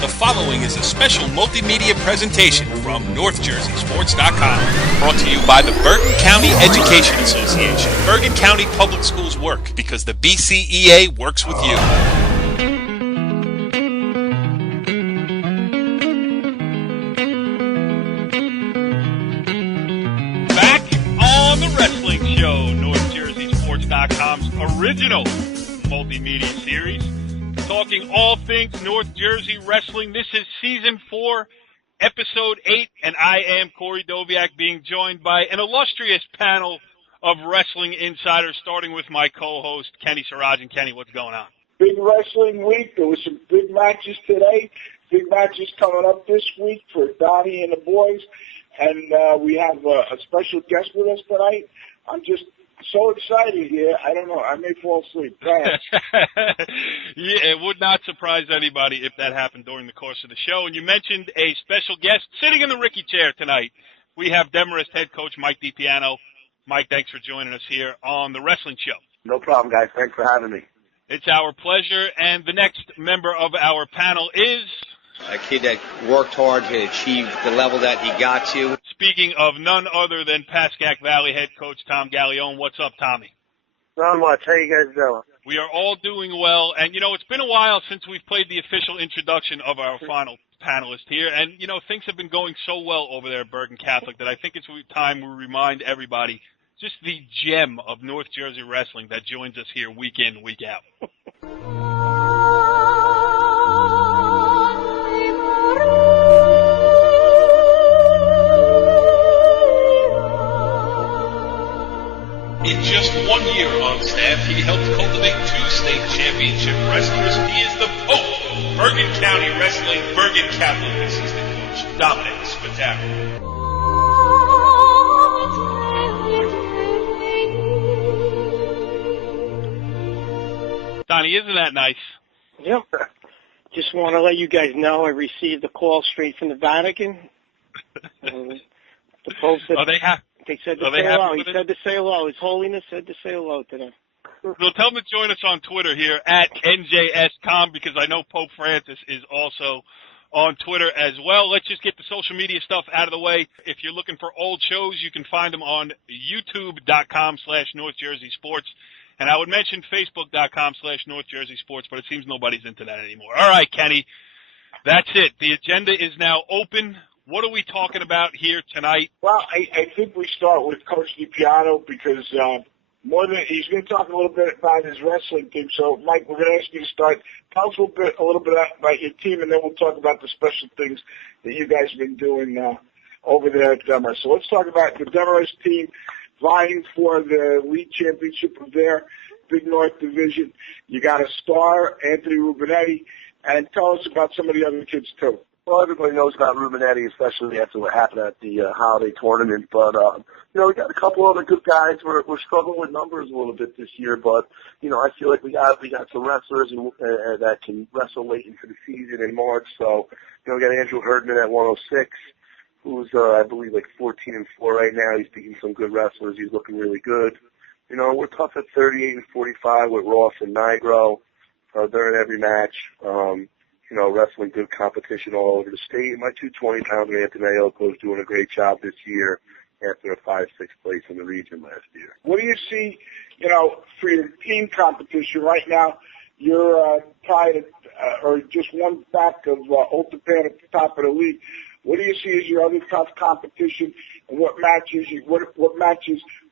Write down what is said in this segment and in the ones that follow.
The following is a special multimedia presentation from NorthJerseySports.com, brought to you by the Bergen County Education Association. Bergen County Public Schools work because the BCEA works with you. Back on the Wrestling Show, NorthJerseySports.com's original multimedia series, talking all things North Jersey wrestling. This is Season 4, Episode 8, and I am Corey Doviak, being joined by an illustrious panel of wrestling insiders, starting with my co-host, Kenny Sirajan. Kenny, what's going on? Big wrestling week. There was some big matches today. Big matches coming up this week for Donnie and the boys. And we have a special guest with us tonight. I'm just so excited here. I don't know. I may fall asleep. Go ahead. Yeah, it would not surprise anybody if that happened during the course of the show. And you mentioned a special guest sitting in the Ricky chair tonight. We have Demarest head coach Mike DiPiano. Mike, thanks for joining us here on the Wrestling Show. No problem, guys. Thanks for having me. It's our pleasure. And the next member of our panel is a kid that worked hard to achieve the level that he got to. Speaking of none other than Pascack Valley head coach Tom Gallione. What's up, Tommy? Not much. How you guys doing? We are all doing well. And, you know, it's been a while since we've played the official introduction of our final panelist here. And, you know, things have been going so well over there at Bergen Catholic that I think it's time we remind everybody just the gem of North Jersey wrestling that joins us here week in, week out. In just 1 year on staff, he helped cultivate 2 state championship wrestlers. He is the Pope of Bergen County Wrestling, Bergen Catholic assistant coach Dominic Spataro. Donnie, isn't that nice? Yep. Just want to let you guys know I received a call straight from the Vatican. The Pope said, They said to say hello. He said to say hello. His Holiness said to say hello to them. So tell them to join us on Twitter here at NJSCom, because I know Pope Francis is also on Twitter as well. Let's just get the social media stuff out of the way. If you're looking for old shows, you can find them on youtube.com/NorthJerseySports. And I would mention facebook.com/NorthJerseySports, but it seems nobody's into that anymore. All right, Kenny, that's it. The agenda is now open. What are we talking about here tonight? Well, I think we start with Coach DiPiano because he's going to talk a little bit about his wrestling team. So, Mike, we're going to ask you to start. Tell us a little bit about your team, and then we'll talk about the special things that you guys have been doing over there at Demarest. So let's talk about the Demarest team vying for the league championship of their Big North division. You got a star, Anthony Rubinetti, and tell us about some of the other kids, too. Well, everybody knows about Rubinetti, especially after what happened at the holiday tournament. But, we got a couple other good guys. We're struggling with numbers a little bit this year, but, I feel like we got some wrestlers that can wrestle late into the season in March. So, we got Andrew Herdman at 106, who's, I believe, like 14-4 right now. He's beating some good wrestlers. He's looking really good. We're tough at 38-45 with Ross and Nigro. They're in every match. Wrestling good competition all over the state. My 220-pounder, Anthony Ayoko, is doing a great job this year after a 5-6 place in the region last year. What do you see, for your team competition right now? You're tied or just one back of Old Japan at the top of the league. What do you see as your other tough competition, and what matches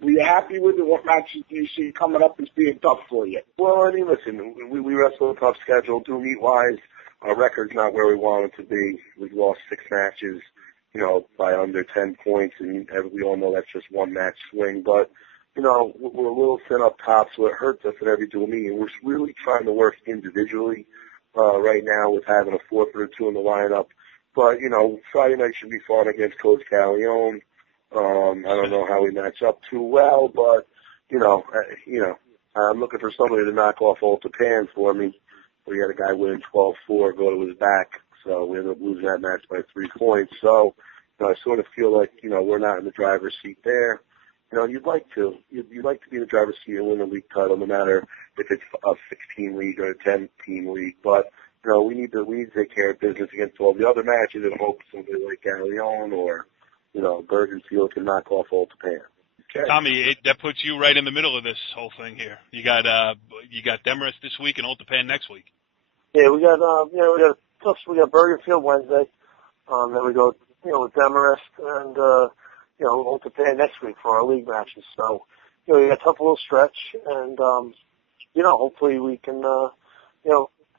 were you happy with, and what matches do you see coming up as being tough for you? Well, I mean, listen, we wrestle a tough schedule. Do meet-wise, our record's not where we want it to be. We've lost 6 matches, by under 10 points, and we all know that's just one match swing. But, we're a little thin up top, so it hurts us at every dual meeting. We're really trying to work individually right now with having a 4 or 2 in the lineup. But, Friday night should be fun against Coach Gallione. I don't know how we match up too well, but, I'm looking for somebody to knock off Old Japan for me. We had a guy win 12-4, go to his back, so we ended up losing that match by 3 points. So, I sort of feel like, we're not in the driver's seat there. You'd like to be in the driver's seat and win a league title, no matter if it's a 16 league or a 10-team league. But, we need to take care of business against all the other matches and hope somebody like Galeon or, Bergenfield can knock off Old Japan. Okay. Tommy, that puts you right in the middle of this whole thing here. You got Demarest this week and Old Japan next week. Yeah, we got Bergenfield Wednesday. Then we go, with Demarest and Old Japan next week for our league matches. So, we got a tough little stretch, and hopefully we can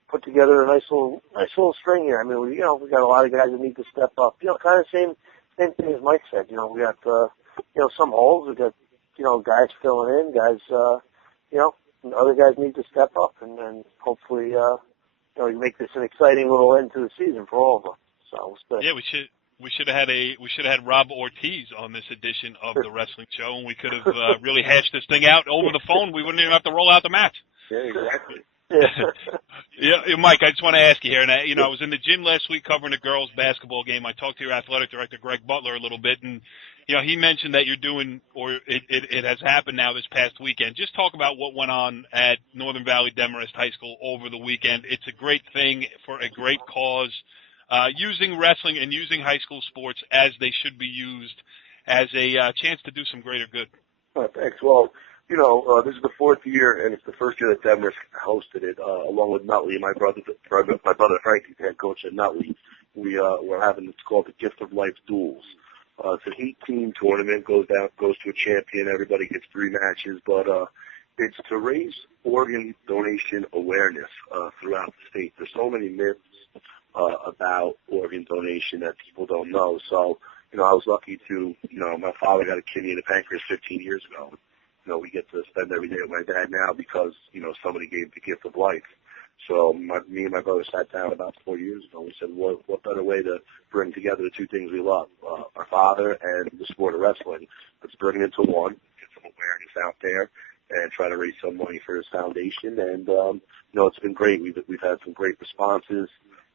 put together a nice little string here. I mean, we got a lot of guys that need to step up. Kind of same thing as Mike said. We got some holes. We got guys filling in, guys. And other guys need to step up, and hopefully we make this an exciting little end to the season for all of them. So it's good. Yeah, we should have had Rob Ortiz on this edition of the Wrestling Show, and we could have really hashed this thing out over the phone. We wouldn't even have to roll out the match. Yeah, exactly. Yeah, Mike, I just want to ask you here, and I was in the gym last week covering a girls' basketball game. I talked to your athletic director, Greg Butler, a little bit, and he mentioned that you're doing, or it has happened now this past weekend. Just talk about what went on at Northern Valley Demarest High School over the weekend. It's a great thing for a great cause, using wrestling and using high school sports as they should be used as a chance to do some greater good. Oh, thanks. Well, this is the fourth year, and it's the first year that Demarest hosted it, along with Nutley. My brother Frank, the head coach at Nutley. We're having, it's called the Gift of Life Duels. It's an 8-team tournament, goes to a champion. Everybody gets 3 matches, but it's to raise organ donation awareness throughout the state. There's so many myths about organ donation that people don't know. So, I was lucky to, my father got a kidney and a pancreas 15 years ago. We get to spend every day with my dad now because, somebody gave the gift of life. So me and my brother sat down about 4 years ago and we said, what better way to bring together the two things we love, our father and the sport of wrestling. Let's bring it into one, get some awareness out there, and try to raise some money for his foundation. And, it's been great. We've had some great responses.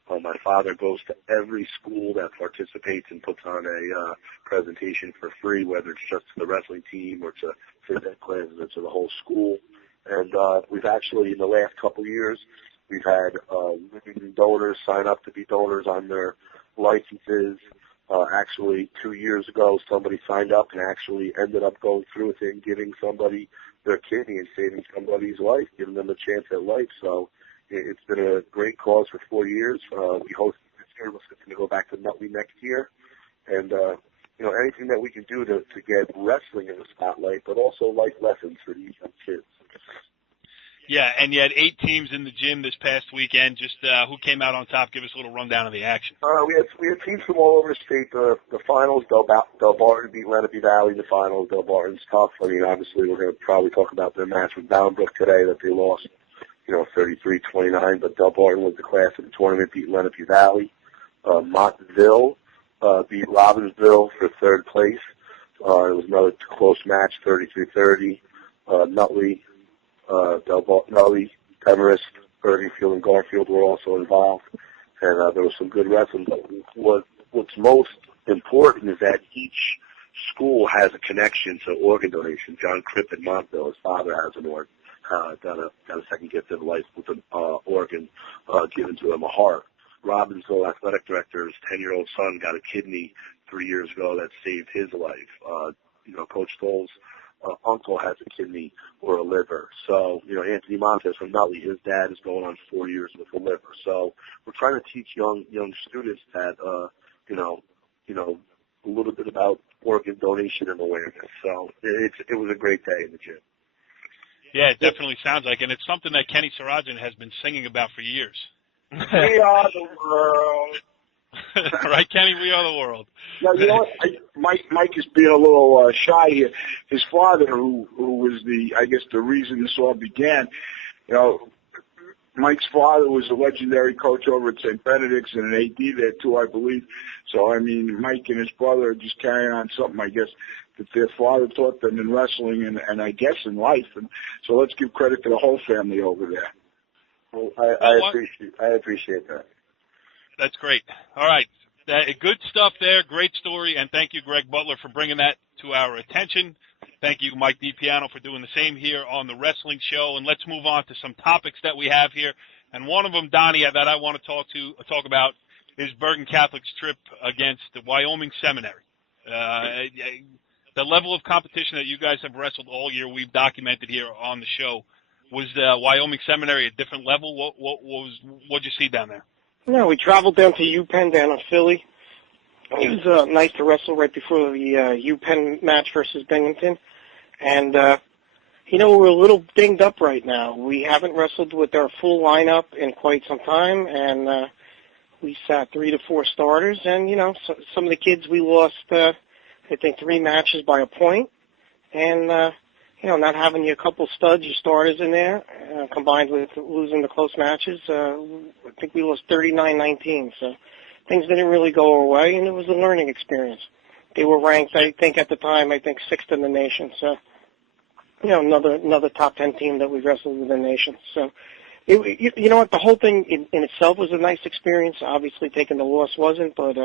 My father goes to every school that participates and puts on a presentation for free, whether it's just to the wrestling team or to phys ed classes or to the whole school. And we've actually, in the last couple of years, we've had donors sign up to be donors on their licenses. Actually, 2 years ago, somebody signed up and actually ended up going through with it and giving somebody their kidney and saving somebody's life, giving them a chance at life. So it's been a great cause for 4 years. We hosted this year. We're going to go back to Nutley next year. And, anything that we can do to get wrestling in the spotlight, but also life lessons for these young kids. Yeah, and you had 8 teams in the gym this past weekend. Just who came out on top? Give us a little rundown of the action. We had teams from all over the state. The finals, Del Barton beat Lenape Valley in the finals. Del Barton's tough. I mean, obviously, we're going to probably talk about their match with Boundbrook today that they lost, 33-29. But Del Barton was the class of the tournament, beat Lenape Valley. Montville beat Robbinsville for 3rd place. It was another close match, 33-30. Nutley, Nutley, Demarest, Bergenfield, and Garfield were also involved, and there was some good wrestling. But what's most important is that each school has a connection to organ donation. John Cripp in Montville, his father has an organ, got a second gift of life with an organ given to him, a heart. Robbinsville athletic director's 10-year-old son got a kidney 3 years ago that saved his life. Coach Stoll's uncle has a kidney or a liver. So, Anthony Montes from Nutley, his dad is going on 4 years with a liver. So we're trying to teach young students that, a little bit about organ donation and awareness. So it was a great day in the gym. Yeah, it definitely sounds like, and it's something that Kenny Sarajan has been singing about for years. We are the world. Right, Kenny? We are the world. Now, you know what? Mike is being a little shy here. His father, who was the reason this all began, Mike's father was a legendary coach over at St. Benedict's and an AD there too, I believe. So, I mean, Mike and his brother are just carrying on something, I guess, that their father taught them in wrestling and I guess in life. And so let's give credit to the whole family over there. Well, I appreciate that. That's great. All right. Good stuff there. Great story. And thank you, Greg Butler, for bringing that to our attention. Thank you, Mike DiPiano, for doing the same here on the Wrestling Show. And let's move on to some topics that we have here. And one of them, Donnie, that I want to talk about is Bergen Catholic's trip against the Wyoming Seminary. The level of competition that you guys have wrestled all year, we've documented here on the show. Was Wyoming Seminary a different level? What'd you see down there? No, we traveled down to UPenn down in Philly. It was nice to wrestle right before the UPenn match versus Binghamton. And, we're a little dinged up right now. We haven't wrestled with our full lineup in quite some time, and we sat 3 to 4 starters. And, some of the kids we lost, I think, 3 matches by a point. And, not having a couple studs, your starters in there, combined with losing the close matches, I think we lost 39-19. So things didn't really go our way, and it was a learning experience. They were ranked, I think, at the time, 6th in the nation. So, another top 10 team that we wrestled with in the nation. So, you know what, the whole thing in itself was a nice experience. Obviously, taking the loss wasn't, but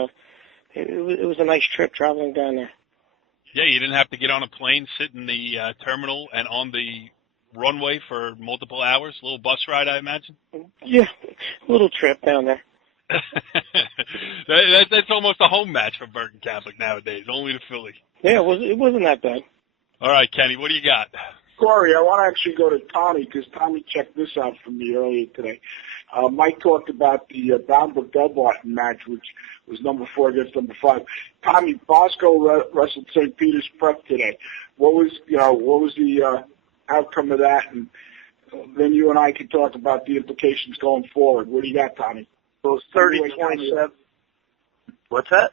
it was a nice trip traveling down there. Yeah, you didn't have to get on a plane, sit in the terminal, and on the runway for multiple hours. A little bus ride, I imagine? Yeah, a little trip down there. That's almost a home match for Bergen Catholic nowadays, only to Philly. Yeah, it wasn't that bad. All right, Kenny, what do you got? Corey, I want to actually go to Tommy because Tommy checked this out for me earlier today. Mike talked about the Boundbrook-Delbarton match, which was number 4 against number 5. Tommy, Bosco wrestled St. Peter's Prep today. What was the outcome of that? And then you and I can talk about the implications going forward. What do you got, Tommy? It was 30-27. What's that?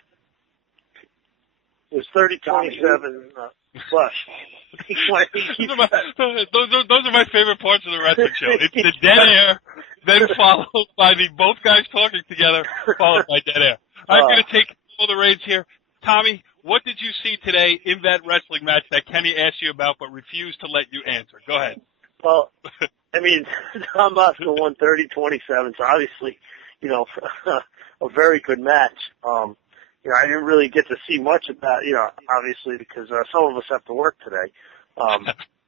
It was 30-27 plus. Those are my favorite parts of the wrestling show. It's the dead air, then followed by both guys talking together, followed by dead air. I'm going to take all the reins here. Tommy, what did you see today in that wrestling match that Kenny asked you about but refused to let you answer? Go ahead. Well, Tom Bosco won 30-27, so obviously, a very good match. I didn't really get to see much of that, obviously because some of us have to work today.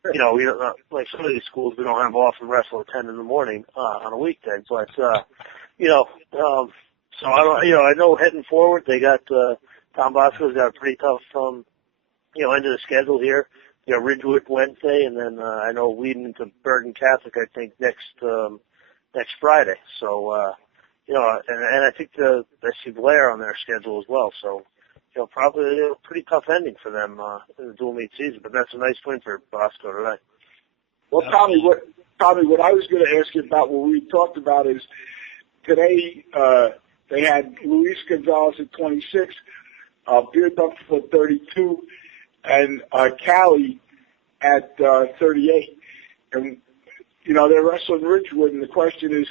We don't, like some of these schools, we don't have off and wrestle at 10 in the morning on a weekday. But so I know heading forward, they got Tom Bosco's got a pretty tough end of the schedule here. Ridgewood Wednesday, and then I know leading into Bergen Catholic, I think next Friday. So. And I think I see Blair on their schedule as well. So, probably a pretty tough ending for them in the dual meet season. But that's a nice win for Bosco tonight. Well, Tommy, what I was going to ask you about, what we talked about is today they had Luis Gonzalez at 26, Beard Buffalo at 32, and Callie at 38. And they're wrestling Ridgewood, and the question is,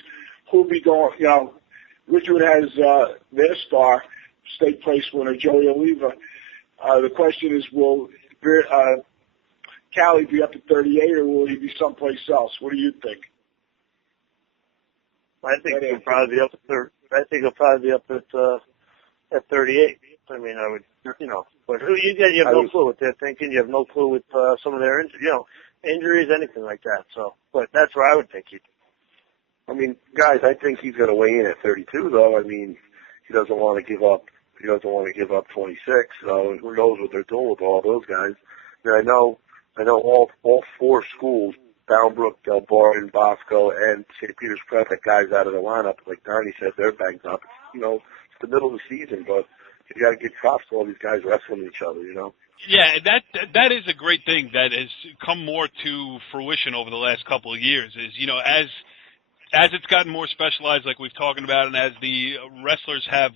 who'll be going? Ridgewood has their star, state place winner, Joey Oliva. The question is, will Callie be up at 38 or will he be someplace else? What do you think? I think he'll probably be up at 38. I mean, I would, but you have no clue what they're thinking. You have no clue with some of their injuries, anything like that. So, but that's where I would think he'd. Guys, I think he's going to weigh in at 32, though. He doesn't want to give up. He doesn't want to give up 26. So who knows what they're doing with all those guys? I know all 4 schools, Boundbrook, Delbarton, Bosco, and St. Peter's Prep, that guys out of the lineup. Like Donnie said, they're banged up. It's the middle of the season, but you got to give props to all these guys wrestling each other. Yeah, that is a great thing that has come more to fruition over the last couple of years. Is as it's gotten more specialized, like we've talked about, and as the wrestlers have,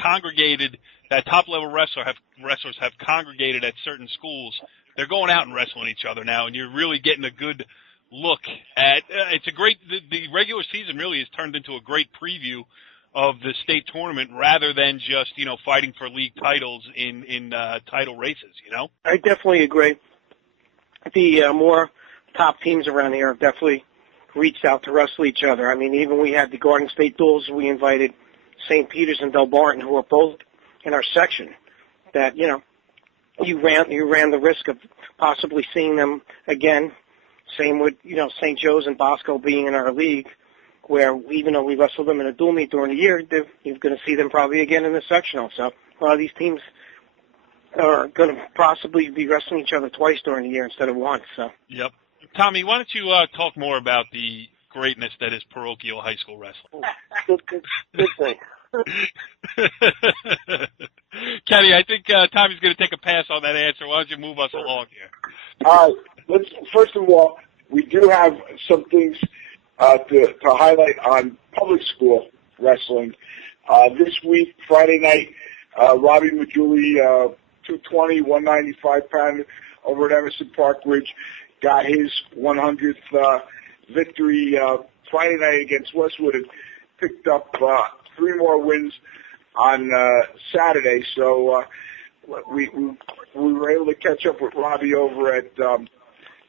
congregated, that top-level wrestlers have congregated at certain schools, they're going out and wrestling each other now, and you're really getting a good look at it's a great the regular season really has turned into a great preview of the state tournament rather than just, fighting for league titles in title races, I definitely agree. The more top teams around here have definitely reached out to wrestle each other. Even we had the Garden State Duels, we invited St. Peter's and Delbarton, who are both in our section, that, you ran the risk of possibly seeing them again. Same with, St. Joe's and Bosco being in our league. where even though we wrestle them in a dual meet during the year, you're going to see them probably again in the sectional. So a lot of these teams are going to possibly be wrestling each other twice during the year instead of once. So. Yep. Tommy, why don't you talk more about the greatness that is parochial high school wrestling? Good thing. Kenny, I think Tommy's going to take a pass on that answer. Why don't you move us along here? All right. First of all, we do have some things to highlight on public school wrestling. This week, Friday night, Robbie Majuli, 220, 195 pounder over at Emerson Park Ridge, got his 100th victory Friday night against Westwood and picked up 3 more wins on Saturday. So we were able to catch up with Robbie over at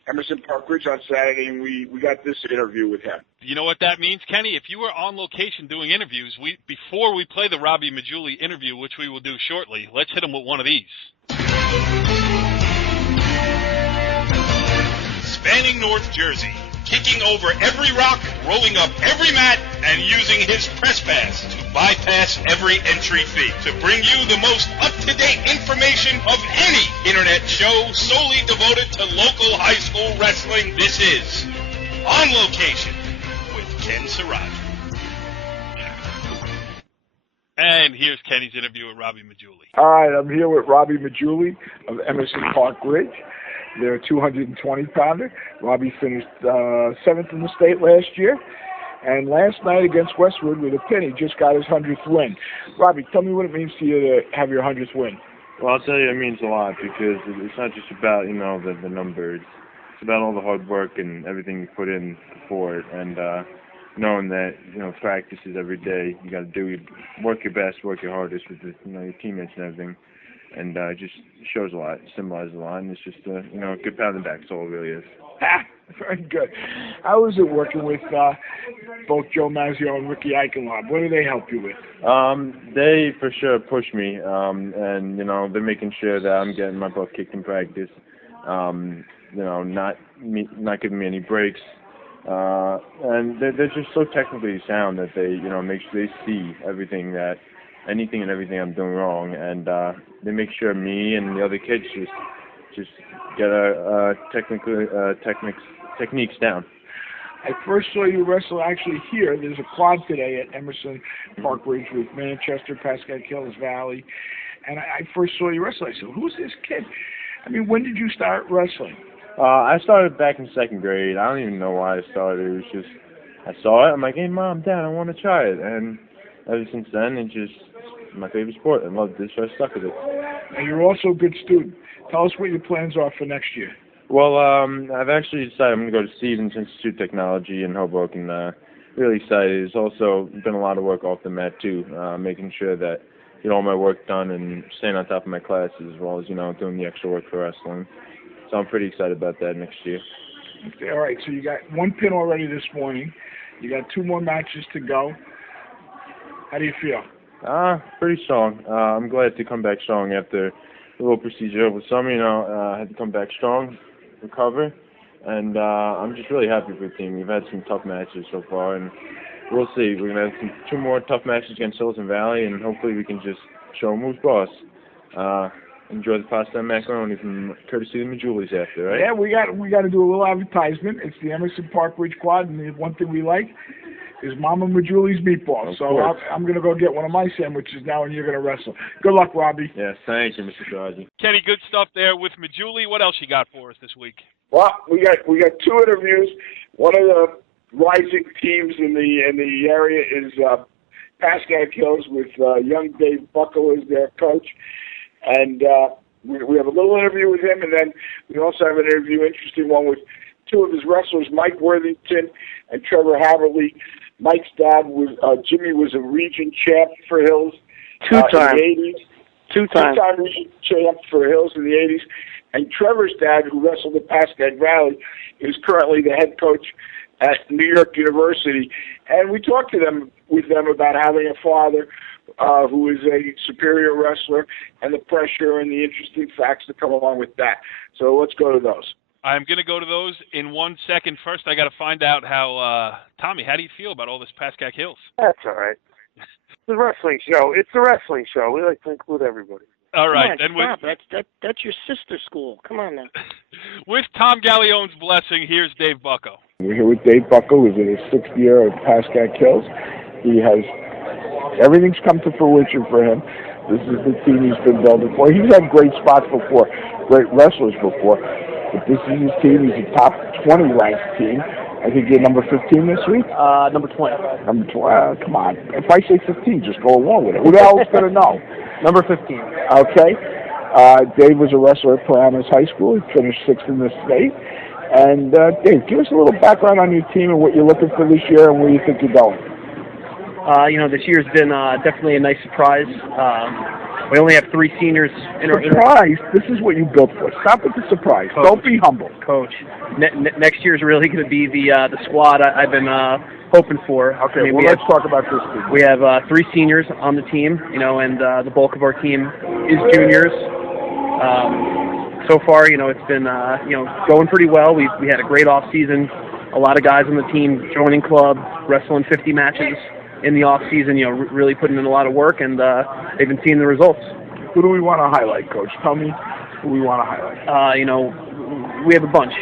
Emerson Park Ridge on Saturday, and we got this interview with him. You know what that means, Kenny? If you were on location doing interviews, before we play the Robbie Majuli interview, which we will do shortly, let's hit him with one of these. Spanning North Jersey, kicking over every rock, rolling up every mat, and using his press pass to bypass every entry fee to bring you the most up-to-date information of any internet show solely devoted to local high school wrestling. This is On Location with Ken Siraji. And here's Kenny's interview with Robbie Majuli. All right, I'm here with Robbie Majuli of Emerson Park Ridge. They're a 220-pounder. Robbie finished 7th in the state last year. And last night against Westwood with a pin, he just got his 100th win. Robbie, tell me what it means to you to have your 100th win. Well, I'll tell you, it means a lot because it's not just about, the numbers. It's about all the hard work and everything you put in for it. And knowing that, practices every day, you got to work your best, work your hardest with your teammates and everything. And it just shows a lot, symbolizes a lot, and it's just a good pat on the back. That's all it really is. Very good. How is it working with both Joe Mazzio and Ricky Eichenlob? What do they help you with? They for sure push me, and they're making sure that I'm getting my butt kicked in practice. Not giving me any breaks, and they're just so technically sound that they make sure they see anything and everything I'm doing wrong, and they make sure me and the other kids just get our techniques down. I first saw you wrestle actually here. There's a quad today at Emerson Park Ridge with Manchester, Pasco Hills Valley, and I first saw you wrestle. I said, "Who's this kid?" I mean, when did you start wrestling? I started back in 2nd grade. I don't even know why I started. It was just I saw it. I'm like, "Hey, Mom, Dad, I want to try it," and ever since then, it's just my favorite sport. I loved it, so I stuck with it. And you're also a good student. Tell us what your plans are for next year. Well, I've actually decided I'm going to go to Stevens Institute of Technology in Hoboken. Really excited. There's also been a lot of work off the mat, too, making sure that get all my work done and staying on top of my classes as well as, doing the extra work for wrestling. So I'm pretty excited about that next year. Okay, all right, so you got 1 pin already this morning. You got 2 more matches to go. How do you feel? Pretty strong. I'm glad to come back strong after a little procedure over summer. I had to come back strong, recover, and I'm just really happy for the team. We've had some tough matches so far, and we'll see. We're going to have 2 more tough matches against Silicon Valley, and hopefully we can just show them who's boss. Enjoy the pasta and macaroni from courtesy of the Majulis after, right? Yeah, we got to do a little advertisement. It's the Emerson Park Ridge Quad, and the one thing we like is Mama Majuli's meatballs. So I'm going to go get one of my sandwiches now, and you're going to wrestle. Good luck, Robbie. Yes, thank you, Mr. Siraji. Kenny, good stuff there with Majuli. What else you got for us this week? Well, we got 2 interviews. One of the rising teams in the area is Pasco Hills with young Dave Buckle as their coach, and we have a little interview with him, and then we also have an interesting one with 2 of his wrestlers, Mike Worthington and Trevor Haverly. Mike's dad was Jimmy was a region champ for Hills in the 80s. Two-time region champ for Hills in the 80s. And Trevor's dad, who wrestled at Pasco Valley, is currently the head coach at New York University. And we talked with them about having a father who is a superior wrestler and the pressure and the interesting facts that come along with that. So let's go to those. I'm going to go to those in 1 second. First, I got to find out how, Tommy, how do you feel about all this Pascack Hills? That's all right. It's a wrestling show. It's a wrestling show. We like to include everybody. All right. Come on, stop. That's your sister school. Come on now. With Tom Gallione's blessing, here's Dave Bucko. We're here with Dave Bucko, who's in his 6th year at Pascack Hills. He has everything's come to fruition for him. This is the team he's been building for. He's had great spots before, great wrestlers before, but this is his team. He's a top 20 ranked team. I think you're number 15 this week? Number 20. Number 20. Come on. If I say 15, just go along with it. Who the hell is going to know? Number 15. Okay. Dave was a wrestler at Paramus High School. He finished 6th in the state. And, Dave, give us a little background on your team and what you're looking for this year and where you think you're going. This year's been definitely a nice surprise. We only have 3 seniors. Surprise? This is what you built for. Stop with the surprise. Coach, don't be humble. Coach, next year's really going to be the squad I've been hoping for. Okay, let's talk about this team. We have 3 seniors on the team, and the bulk of our team is juniors. So far, it's been going pretty well. We had a great off season. A lot of guys on the team joining club, wrestling 50 matches in the off season. Really putting in a lot of work, and they've been seeing the results. Who do we want to highlight, Coach? Tell me who we want to highlight. We have a bunch.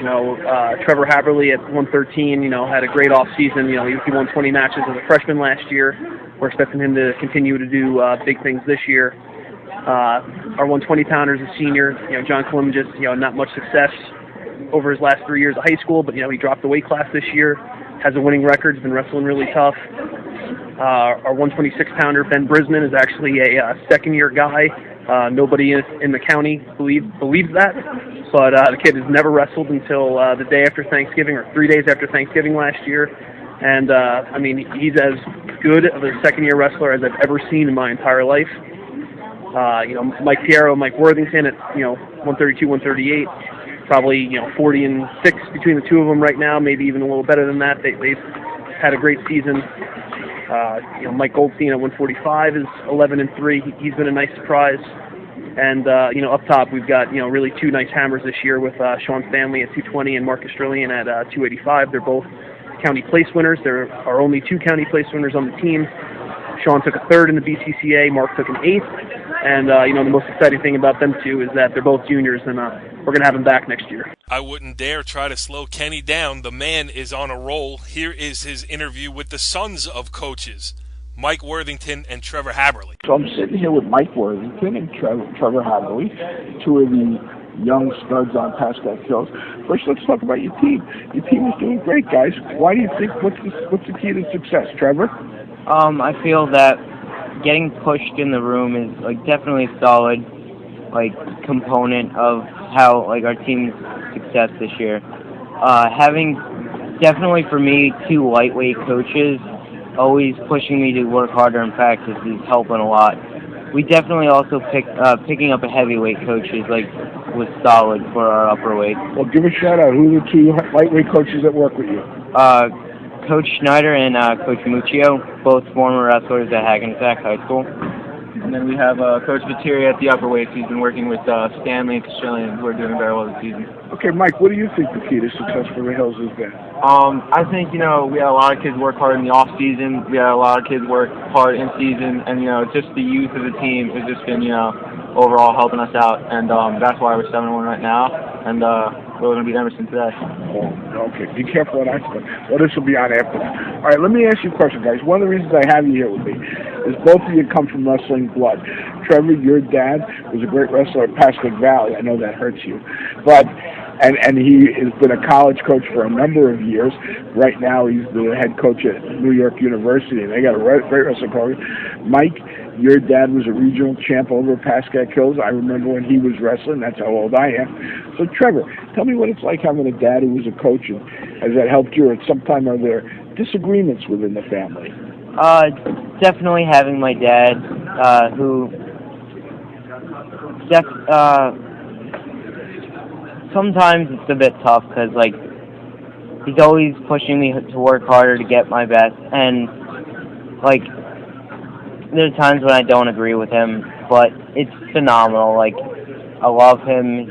Trevor Haberly at 113. Had a great off season. He won 20 matches as a freshman last year. We're expecting him to continue to do big things this year. Our 120-pounder is a senior. John Clem just not much success over his last 3 years of high school, but he dropped the weight class this year. Has a winning record. Has been wrestling really tough. Our 126-pounder Ben Brisman is actually a second-year guy. Nobody in the county believes that, but the kid has never wrestled until the day after Thanksgiving, or 3 days after Thanksgiving last year. And he's as good of a second-year wrestler as I've ever seen in my entire life. Mike Piero, Mike Worthington at 132, 138, probably 40 and 6 between the two of them right now, maybe even a little better than that. They've had a great season. Mike Goldstein at 145 is 11 and 3. He's been a nice surprise. And up top we've got really 2 nice hammers this year with Sean Stanley at 220 and Marcus Trillian at 285. They're both county place winners. There are only 2 county place winners on the team. Sean took a 3rd in the BCCA. Mark took an 8th. And, the most exciting thing about them two is that they're both juniors, and we're going to have them back next year. I wouldn't dare try to slow Kenny down. The man is on a roll. Here is his interview with the sons of coaches, Mike Worthington and Trevor Haberly. So I'm sitting here with Mike Worthington and Trevor Haberly, 2 of the young studs on Pascack Hills. First, let's talk about your team. Your team is doing great, guys. Why do you think, what's the key to success? Trevor? I feel that getting pushed in the room is definitely a solid component of how our team's success this year. Having definitely for me 2 lightweight coaches always pushing me to work harder in practice is helping a lot. We definitely also picking up a heavyweight coach was solid for our upper weight. Well, give a shout out. Who are the 2 lightweight coaches that work with you? Coach Schneider and Coach Muccio, both former wrestlers at Hackensack High School. And then we have Coach Viteri at the upper weights. He's been working with Stanley and Australian, who are doing very well this season. Okay, Mike, what do you think the key to success for the Hills has been? I think, we had a lot of kids work hard in the off-season. We had a lot of kids work hard in season. And, just the youth of the team has just been, overall helping us out. And that's why we're 7-1 right now. And we're going to beat Emerson today. Oh, okay. Be careful on that stuff. Well, this will be on after that. All right, let me ask you a question, guys. One of the reasons I have you here with me is both of you come from wrestling blood. Trevor, your dad was a great wrestler at Pascack Valley. I know that hurts you. But and he has been a college coach for a number of years. Right now, he's the head coach at New York University, and they got a great wrestling program. Mike, your dad was a regional champ over at Pascack Hills. I remember when he was wrestling. That's how old I am. So, Trevor, tell me what it's like having a dad who was a coach, and has that helped you? Or at some time, are there disagreements within the family? Definitely having my dad, who sometimes it's a bit tough because he's always pushing me to work harder to get my best, and there are times when I don't agree with him, but it's phenomenal. I love him.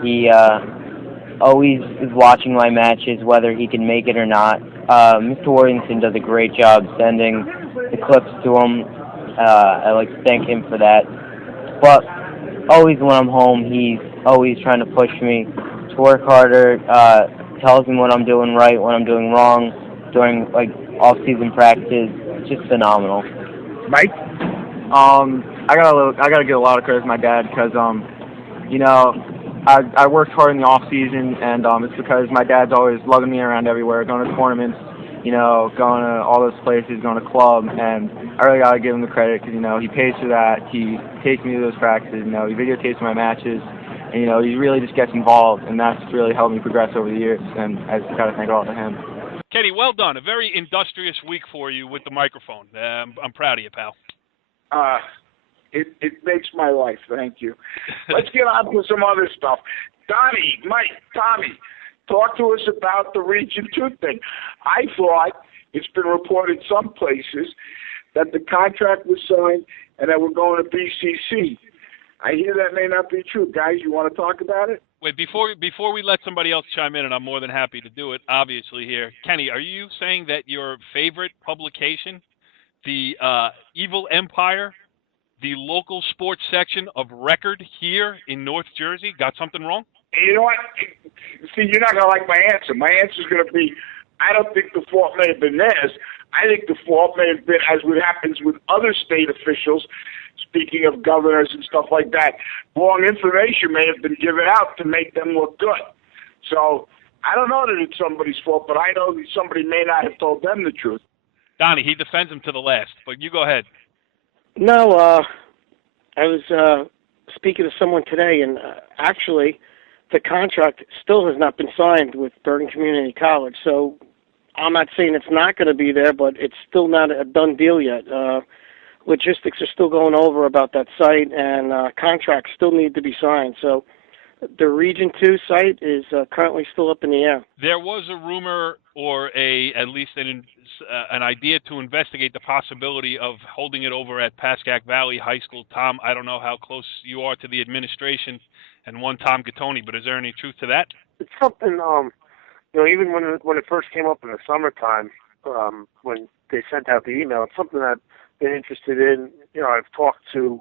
always is watching my matches, whether he can make it or not. Mr. Worthington does a great job sending the clips to him. I like to thank him for that. But always when I'm home, he's always trying to push me to work harder, tells me what I'm doing right, what I'm doing wrong during like off-season practices. It's just phenomenal. Mike? I gotta give a lot of credit to my dad because you know, I worked hard in the off season, and it's because my dad's always lugging me around everywhere, going to tournaments, you know, going to all those places, going to club, and I really gotta give him the credit because, you know, he pays for that. He takes me to those practices, you know, he videotapes my matches, and, you know, he really just gets involved, and that's really helped me progress over the years, and I just gotta thank all of him. Kenny, well done. A very industrious week for you with the microphone. I'm proud of you, pal. It makes my life. Thank you. Let's get on to some other stuff. Donnie, Mike, Tommy, talk to us about the Region 2 thing. I thought it's been reported some places that the contract was signed and that we're going to BCC. I hear that may not be true. Guys, you want to talk about it? Wait, before we let somebody else chime in, and I'm more than happy to do it, obviously, here. Kenny, are you saying that your favorite publication, the Evil Empire, the local sports section of Record here in North Jersey, got something wrong? You know what? See, you're not going to like my answer. My answer is going to be, I don't think the fault may have been theirs. I think the fault may have been, as what happens with other state officials, speaking of governors and stuff like that, wrong information may have been given out to make them look good. So I don't know that it's somebody's fault, but I know that somebody may not have told them the truth. Donnie, he defends him to the last, but you go ahead. No, I was speaking to someone today, and actually the contract still has not been signed with Bergen Community College. So I'm not saying it's not going to be there, but it's still not a done deal yet. Logistics are still going over about that site, and contracts still need to be signed. So the Region 2 site is currently still up in the air. There was a rumor or at least an idea to investigate the possibility of holding it over at Pascack Valley High School. Tom, I don't know how close you are to the administration and one Tom Gattoni, but is there any truth to that? It's something, you know, even when it first came up in the summertime, when they sent out the email, it's something that I've been interested in. You know, I've talked to,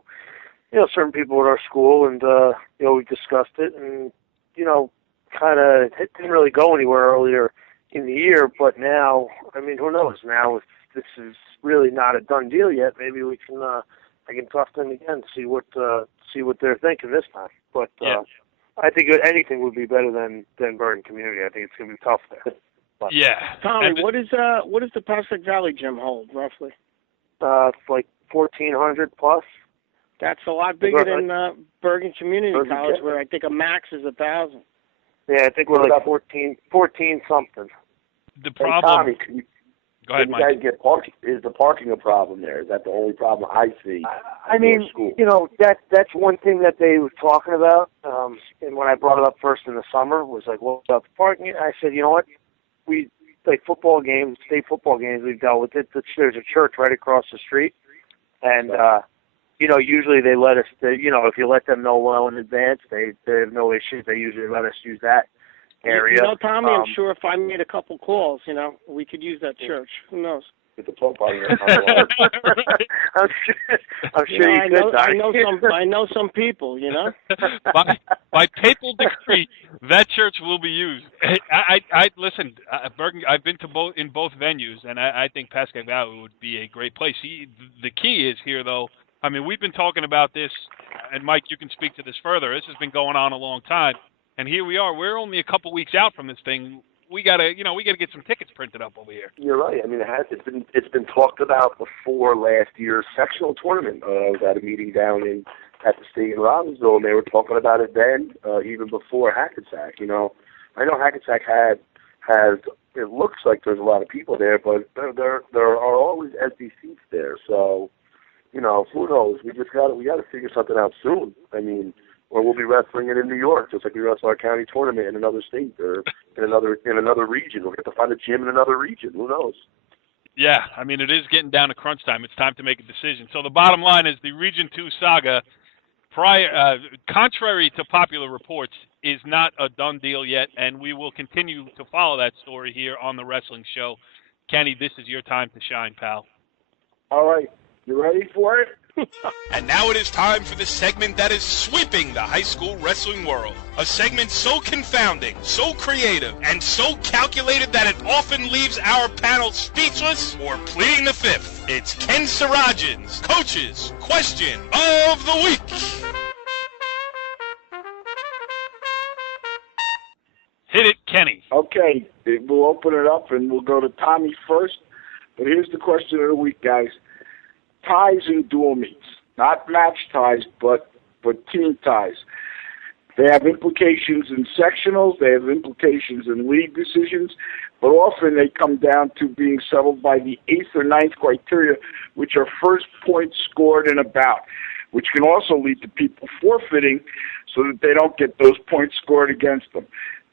you know, certain people at our school, and, you know, we discussed it, and, you know, kind of, it didn't really go anywhere earlier in the year, but now, I mean, who knows? Now, if this is really not a done deal yet, maybe we can, I can talk to them again, see what they're thinking this time. But, yeah. I think anything would be better than Bergen Community. I think it's going to be tough there. But, yeah. Tommy, what does the Pascack Valley gym hold, roughly? It's like 1,400 plus. That's a lot bigger than Bergen Community College, where I think a max is 1,000. Yeah, I think we're like 14 something. The problem. Hey, Tommy, go ahead, Mike. You guys get parking? Is the parking a problem there? Is that the only problem I see? I mean, you know, that's one thing that they were talking about. And when I brought it up first in the summer, was like, what about the parking? I said, you know what? We like football games, state football games. We've dealt with it. There's a church right across the street, and you know, usually they let us. You know, if you let them know well in advance, they have no issues. They usually let us use that area. You know, Tommy, I'm sure if I made a couple calls, you know, we could use that church. Who knows? With the Pope on I'm sure you could. I know some people. You know. By papal decree, that church will be used. I listen. Bergen. I've been to both venues, and I think Pascack Valley would be a great place. The key is here, though. I mean, we've been talking about this, and Mike, you can speak to this further. This has been going on a long time, and here we are. We're only a couple weeks out from this thing. We gotta get some tickets printed up over here. You're right. I mean, it's been talked about before last year's sectional tournament. I was at a meeting down at the state in Robbinsville, and they were talking about it then, even before Hackensack. You know, I know Hackensack has. It looks like there's a lot of people there, but there are always empty seats there. So, you know, who knows? We got to figure something out soon. I mean, or we'll be wrestling it in New York, just like we wrestle our county tournament in another state or in another region. We'll have to find a gym in another region. Who knows? Yeah, I mean, it is getting down to crunch time. It's time to make a decision. So the bottom line is the Region 2 saga Contrary to popular reports, is not a done deal yet, and we will continue to follow that story here on the Wrestling Show. Kenny, this is your time to shine, pal. All right. You ready for it? And now it is time for the segment that is sweeping the high school wrestling world. A segment so confounding, so creative, and so calculated that it often leaves our panel speechless or pleading the fifth. It's Ken Sarajan's Coach's Question of the Week. Hit it, Kenny. Okay, we'll open it up and we'll go to Tommy first. But here's the question of the week, guys. Ties and dual meets. Not match ties, but team ties. They have implications in sectionals. They have implications in league decisions. But often they come down to being settled by the 8th or 9th criteria, which are first points scored in a bout, which can also lead to people forfeiting so that they don't get those points scored against them.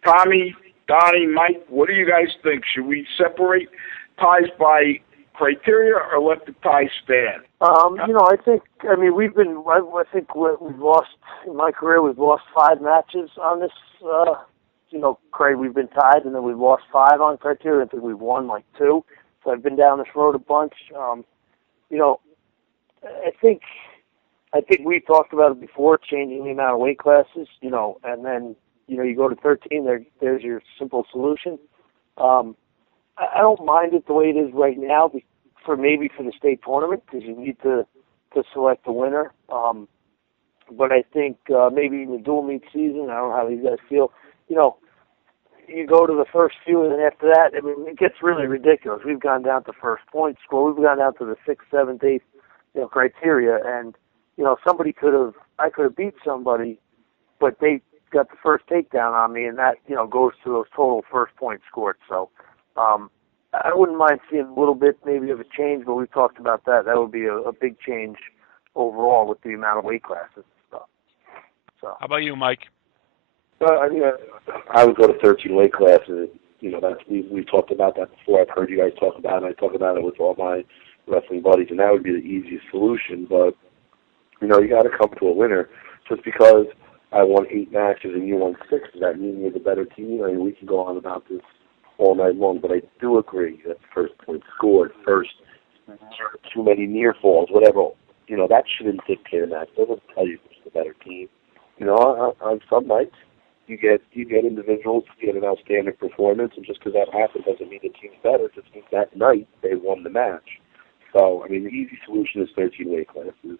Tommy, Donnie, Mike, what do you guys think? Should we separate ties by criteria or let the ties stand? I think we've lost, in my career, we've lost 5 matches on this, Craig, we've been tied and then we've lost 5 on criteria. I think we've won 2. So I've been down this road a bunch. I think we talked about it before, changing the amount of weight classes, and then, you go to 13, there's your simple solution. I don't mind it the way it is right now for the state tournament because you need to select the winner. But I think maybe in the dual meet season, I don't know how these guys feel, you go to the first few and then after that, it gets really ridiculous. We've gone down to first point score. We've gone down to the 6th, 7th, 8th, criteria. And, I could have beat somebody, but they got the first takedown on me, and that, goes to those total first points scored. So I wouldn't mind seeing a little bit maybe of a change, but we've talked about that. That would be a big change overall with the amount of weight classes and stuff. So how about you, Mike? I would go to 13 weight classes. We've talked about that before. I've heard you guys talk about it. I talk about it with all my wrestling buddies, and that would be the easiest solution. But, you got to come to a winner. Just because I won 8 matches and you won 6, does that mean you're the better team? We can go on about this all night long, but I do agree that first point scored, first, too many near falls, whatever, that shouldn't dictate a match. It doesn't tell you who's the better team. On some nights, you get individuals who get an outstanding performance, and just because that happens doesn't mean the team's better. It just means that night they won the match. So, the easy solution is 13 weight classes.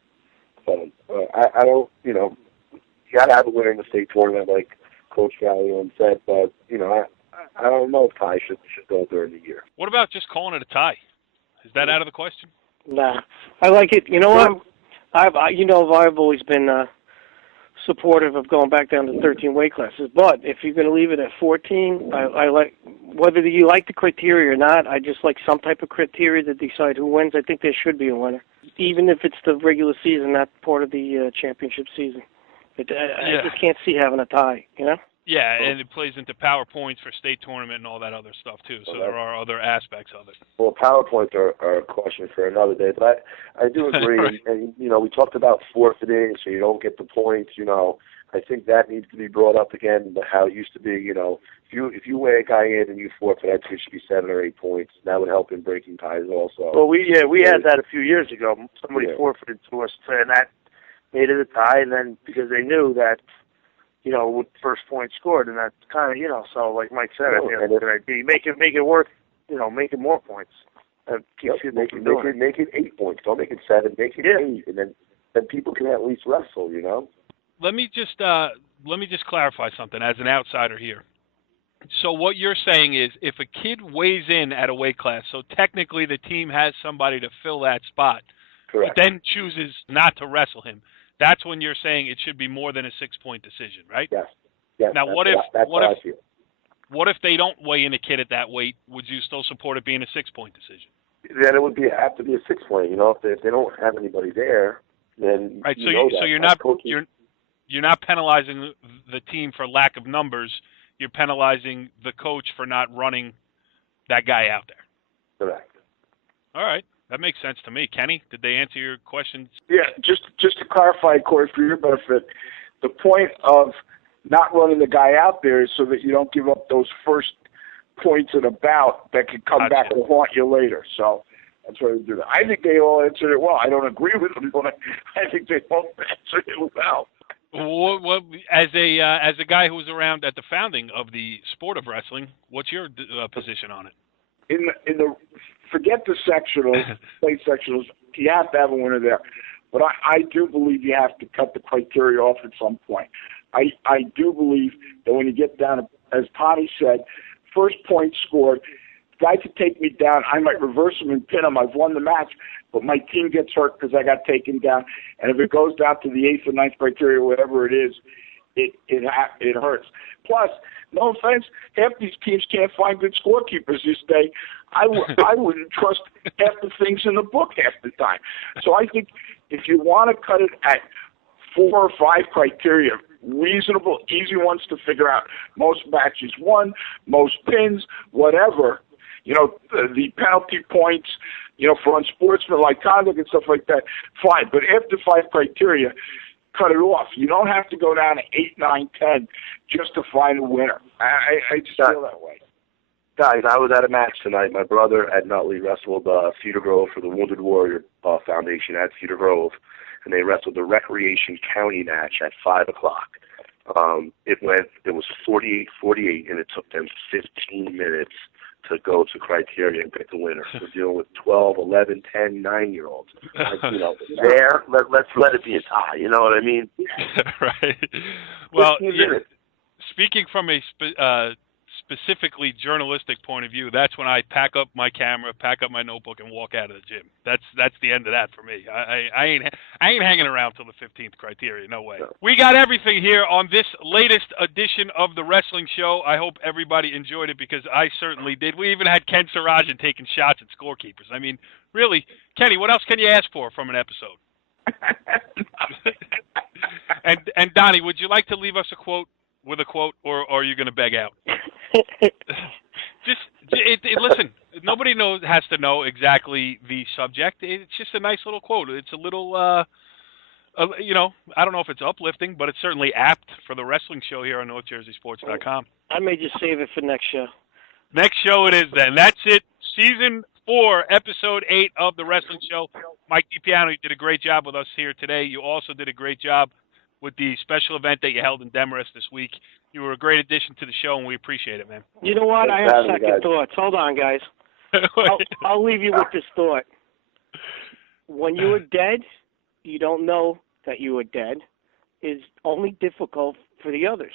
So, I don't, you got to have a winner in the state tournament, like Coach Gallion said, but, I don't know if ties should go during the year. What about just calling it a tie? Is that out of the question? Nah. I like it. You know what? I've always been supportive of going back down to 13 weight classes, but if you're going to leave it at 14, I like, whether you like the criteria or not, I just like some type of criteria to decide who wins. I think there should be a winner, even if it's the regular season, not part of the championship season. I just can't see having a tie, Yeah, and it plays into PowerPoints for state tournament and all that other stuff, too. So there are other aspects of it. Well, PowerPoints are a question for another day, but I do agree. Right. And, we talked about forfeiting so you don't get the points, I think that needs to be brought up again, how it used to be, if you weigh a guy in and you forfeit, I'd say it should be 7 or 8 points. That would help in breaking ties also. Well, we had that a few years ago. Somebody forfeited to us, and that made it a tie, and then because they knew that, with first point scored, and that's kind of, so like Mike said, I think that's a good idea. Make it worth, make it more points. Make it 8 points. Don't make it 7. Make it 8, and then people can at least wrestle. Let me just clarify something as an outsider here. So what you're saying is, if a kid weighs in at a weight class, so technically the team has somebody to fill that spot, correct, but then chooses not to wrestle him. That's when you're saying it should be more than a 6-point decision, right? Yes. Now, what if they don't weigh in a kid at that weight? Would you still support it being a 6-point decision? Then it would have to be a 6-point. If they don't have anybody there, then right. So you're not penalizing the team for lack of numbers. You're penalizing the coach for not running that guy out there. Correct. All right. That makes sense to me. Kenny, did they answer your questions? Yeah, just to clarify, Corey, for your benefit, the point of not running the guy out there is so that you don't give up those first points in a bout that could come back and haunt you later. So that's why we do that. I think they all answered it well. I don't agree with them, but I think they all answered it well. What, as a guy who was around at the founding of the sport of wrestling, what's your position on it? In the forget the sectionals, plate sectionals. You have to have a winner there, but I do believe you have to cut the criteria off at some point. I do believe that when you get down, as Tommy said, first point scored, guy could take me down. I might reverse him and pin him. I've won the match, but my team gets hurt because I got taken down. And if it goes down to the 8th or 9th criteria, whatever it is, it hurts. Plus, no offense, half these teams can't find good scorekeepers these days. I wouldn't trust half the things in the book half the time. So I think if you want to cut it at 4 or 5 criteria, reasonable, easy ones to figure out, most matches won, most pins, whatever, the penalty points, for unsportsmanlike conduct and stuff like that, fine. But after 5 criteria, cut it off. You don't have to go down to 8, 9, 10 just to find a winner. I just feel that way. Guys, I was at a match tonight. My brother at Nutley wrestled Cedar Grove for the Wounded Warrior Foundation at Cedar Grove, and they wrestled the Recreation County match at 5 o'clock. It was 48-48, and it took them 15 minutes to go to criteria and pick the winner. We're dealing with 12, 11, 10, 9-year-olds. Let's let it be a tie. You know what I mean? Right. Well, speaking from a specifically journalistic point of view, that's when I pack up my camera, pack up my notebook, and walk out of the gym. That's the end of that for me. I ain't hanging around till the 15th criteria. No way. We got everything here on this latest edition of the Wrestling Show. I hope everybody enjoyed it because I certainly did. We even had Ken Sarajan taking shots at scorekeepers. I mean, really, Kenny, what else can you ask for from an episode? And Donnie, would you like to leave us with a quote, or are you going to beg out? Listen, nobody has to know exactly the subject. It's just a nice little quote. It's a little, I don't know if it's uplifting, but it's certainly apt for the Wrestling Show here on NorthJerseySports.com. I may just save it for next show. Next show it is then. That's it. Season 4, Episode 8 of the Wrestling Show. Mike DiPiano, you did a great job with us here today. You also did a great job with the special event that you held in Demarest this week. You were a great addition to the show, and we appreciate it, man. You know what? I have second thoughts. Hold on, guys. I'll leave you with this thought. When you are dead, you don't know that you are dead. It's only difficult for the others.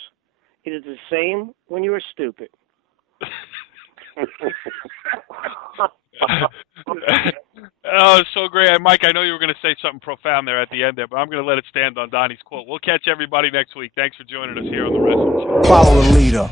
It is the same when you are stupid. Oh, so great. Mike, I know you were going to say something profound there at the end there, but I'm going to let it stand on Donnie's quote. We'll catch everybody next week. Thanks for joining us here on The Wrestling Show. Follow the leader.